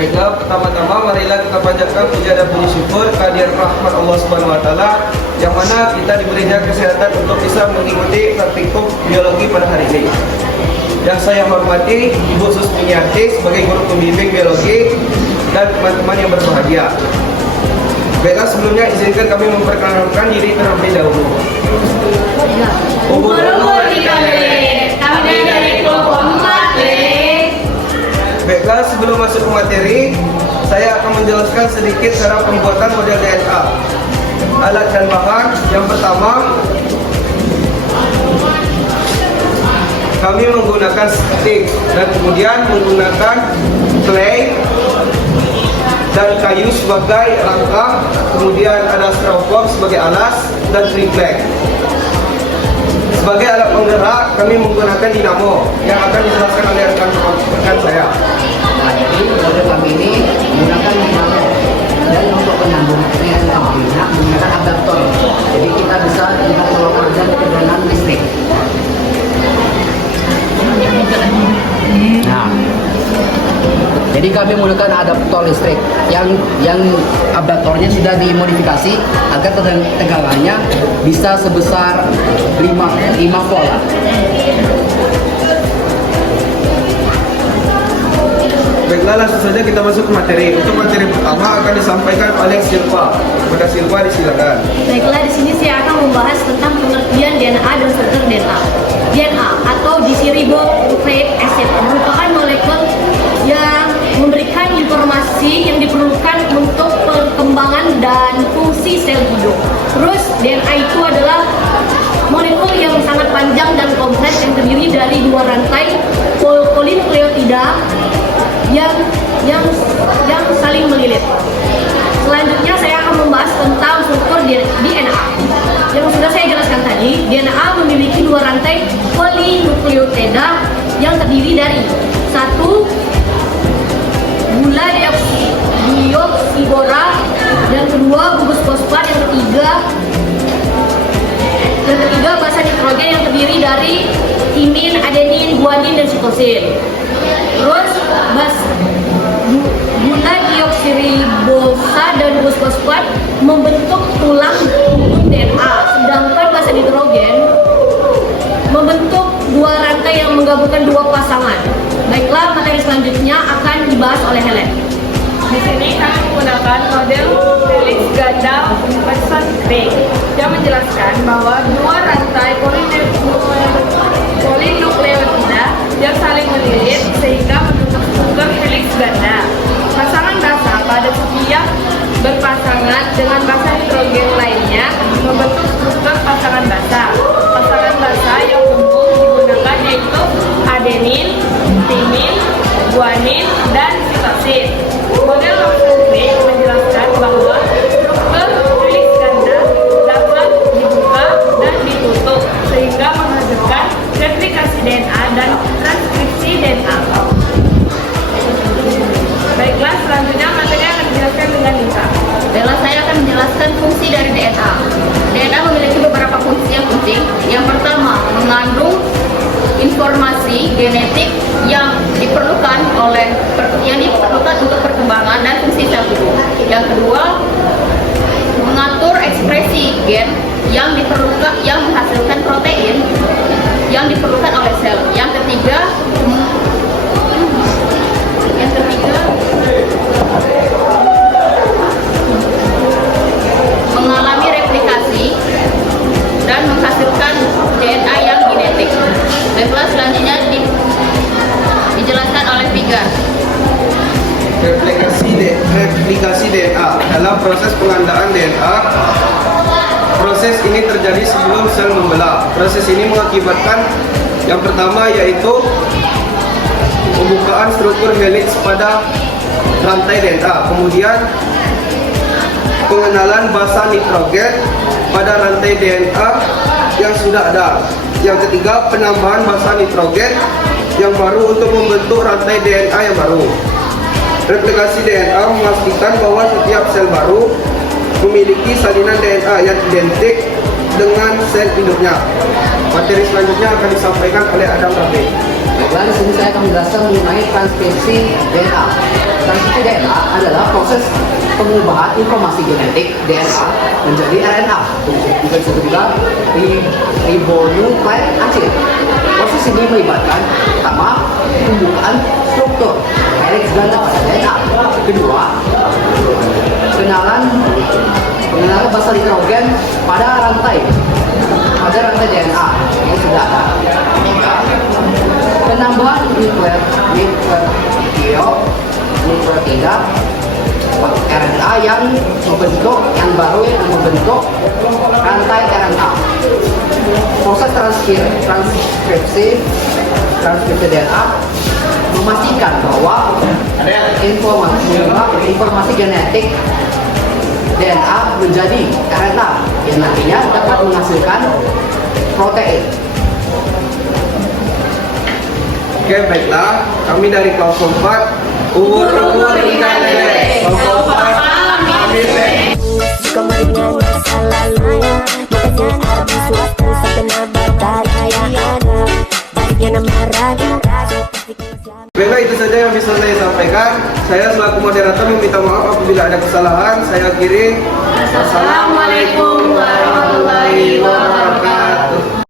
Baiklah, pertama-tama marilah kita panjatkan puja dan puji syukur kehadiran rahmat Allah Subhanahu wa taala yang mana kita diberinya kesehatan untuk bisa mengikuti praktikum biologi pada hari ini. Yang saya hormati Ibu Susminiati sebagai guru pembimbing biologi dan teman-teman yang berbahagia. Baiklah, sebelumnya izinkan kami memperkenalkan diri terlebih dahulu. Kami dari kelompok 4 B. Baiklah, sebelum masuk ke materi, saya akan menjelaskan sedikit cara pembuatan model DNA. Alat dan bahan, yang pertama, kami menggunakan stick dan kemudian menggunakan clay dan kayu sebagai rangka, kemudian ada styrofoam sebagai alas dan triplek. Sebagai alat penggerak, kami menggunakan dinamo yang akan dijelaskan oleh rekan saya. Nah, jadi model kami ini menggunakan dinamo dan untuk penyambungnya menggunakan adaptor. Jadi kita bisa dengan melakukan ketegangan listrik. Nah, jadi kami menggunakan adaptor listrik yang adaptornya sudah dimodifikasi agar tegangannya bisa sebesar 5 volt. Baiklah, langsung saja kita masuk ke materi. Untuk materi pertama akan disampaikan oleh Silva. Kepada Silva, disilakan. Baiklah, di sini saya akan membahas tentang pengertian DNA dan struktur DNA. DNA atau deoxyribonucleic acid merupakan molekul yang memberikan informasi yang diperlukan untuk perkembangan dan fungsi sel hidup. Terus DNA itu adalah molekul yang sangat panjang dan kompleks yang terdiri dari 2 rantai polinukleotida yang saling melilit. Selanjutnya saya akan membahas tentang struktur DNA. Yang sudah saya jelaskan tadi, DNA memiliki 2 rantai polinukleotida yang terdiri dari 1 gula deoksiribora, yang kedua gugus fosfat, yang ketiga basa nitrogen yang terdiri dari timin, adenin, guanin, dan sitosin. Terus gula deoksiribosa dan gugus fosfat membentuk tulang punggung DNA, sedangkan basa nitrogen membentuk 2 rantai yang menggabungkan 2 pasangan. Baiklah, materi selanjutnya akan dibahas oleh Helen. Di sini kami menggunakan model helix ganda Watson Crick yang menjelaskan bahwa 2 rantai polinukleotida yang saling melilit sehingga membentuk struktur helix ganda. Pasangan basa pada setiap berpasangan dengan basa nitrogen lainnya membentuk struktur pasangan basa. Pasangan basa yang umum digunakan yaitu adenin, timin, guanin, dan sitosin. Model Watson Crick menjelaskan bahwa struktur helix ganda dapat dibuka dan ditutup sehingga menghasilkan replikasi DNA dan transkripsi DNA. Baiklah, selanjutnya materi akan dijelaskan dengan Lisa. Baiklah, saya akan menjelaskan fungsi dari DNA. DNA memiliki beberapa fungsi yang penting. Yang pertama, mengandung informasi genetik yang diperlukan untuk perkembangan dan fungsi sel tubuh. Yang kedua, mengatur ekspresi gen yang menghasilkan protein yang diperlukan oleh sel. Yang ketiga, mengalami replikasi dan menghasilkan DNA yang genetik. Baiklah, selanjutnya dijelaskan oleh Vika. Replikasi DNA dalam proses pengandaan DNA. Proses ini terjadi sebelum sel membelah. Proses ini mengakibatkan yang pertama yaitu pembukaan struktur helix pada rantai DNA, kemudian pengenalan basa nitrogen pada rantai DNA yang sudah ada. Yang ketiga, penambahan basa nitrogen yang baru untuk membentuk rantai DNA yang baru. Replikasi DNA memastikan bahwa setiap sel baru memiliki salinan DNA yang identik dengan sel induknya. Materi selanjutnya akan disampaikan oleh Adam Rafi. Baiklah, di sini saya akan menjelaskan mengenai transkripsi DNA. Transkripsi DNA adalah proses pengubahan informasi genetik DNA menjadi RNA. Bisa disebut juga ribonucleic acid. Proses ini melibatkan pertama pembukaan struktur helix ganda pada DNA. Kedua, pengenalan basa nitrogen pada rantai DNA yang sudah ada. Ketiga, penambahan nukleotida RNA yang baru yang membentuk rantai RNA. Proses transkripsi DNA memastikan bahwa informasi genetik DNA menjadi RNA yang nantinya dapat menghasilkan protein. Oke, baiklah. Kami dari kelas 4 ubur-ubur ikan lele. Kelas 4 kami Kemaringan masa lalu makanya habis waktu sampai nambah ada baiknya nama ragu. Baiklah, itu saja yang bisa saya sampaikan. Saya selaku moderator meminta maaf apabila ada kesalahan. Saya akhiri. Assalamualaikum warahmatullahi wabarakatuh.